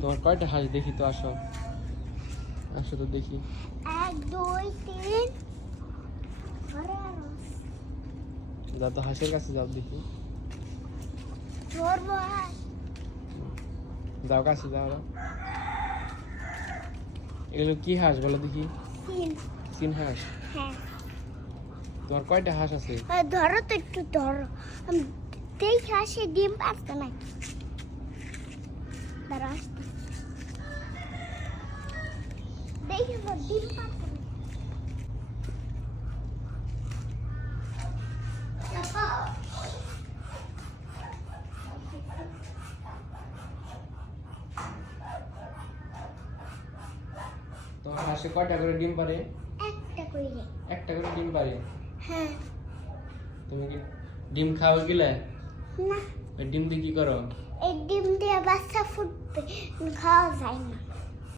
তোমার কয়টা হাঁস দেখি তো, আসো আসো তো দেখি। 1 2 3 ঘরে আরো যাও তো হাঁসের কাছে যাও দেখি। ধরবো হাঁস। যাও কাছে যাও। এগুলো কি হাঁস বলো দেখি? চীন হাঁস। হ্যাঁ তোমার কয়টা হাঁস আছে? ধরো তো একটু ধরো, দেখি হাঁসে ডিম পারতো নাকি। ধরো আসতে দেখি তো ডিম পারতো নাকি। তোমার হাঁসে কয়টা করে ডিম পারে? একটা করে। একটা করে ডিম পারে? হ্যাঁ। তুমি কি ডিম খাও গিলে? না, ওই ডিম দিয়ে কি করো? এই ডিম দিয়ে বাচ্চা ফুটবে, খাওয়া যায় না।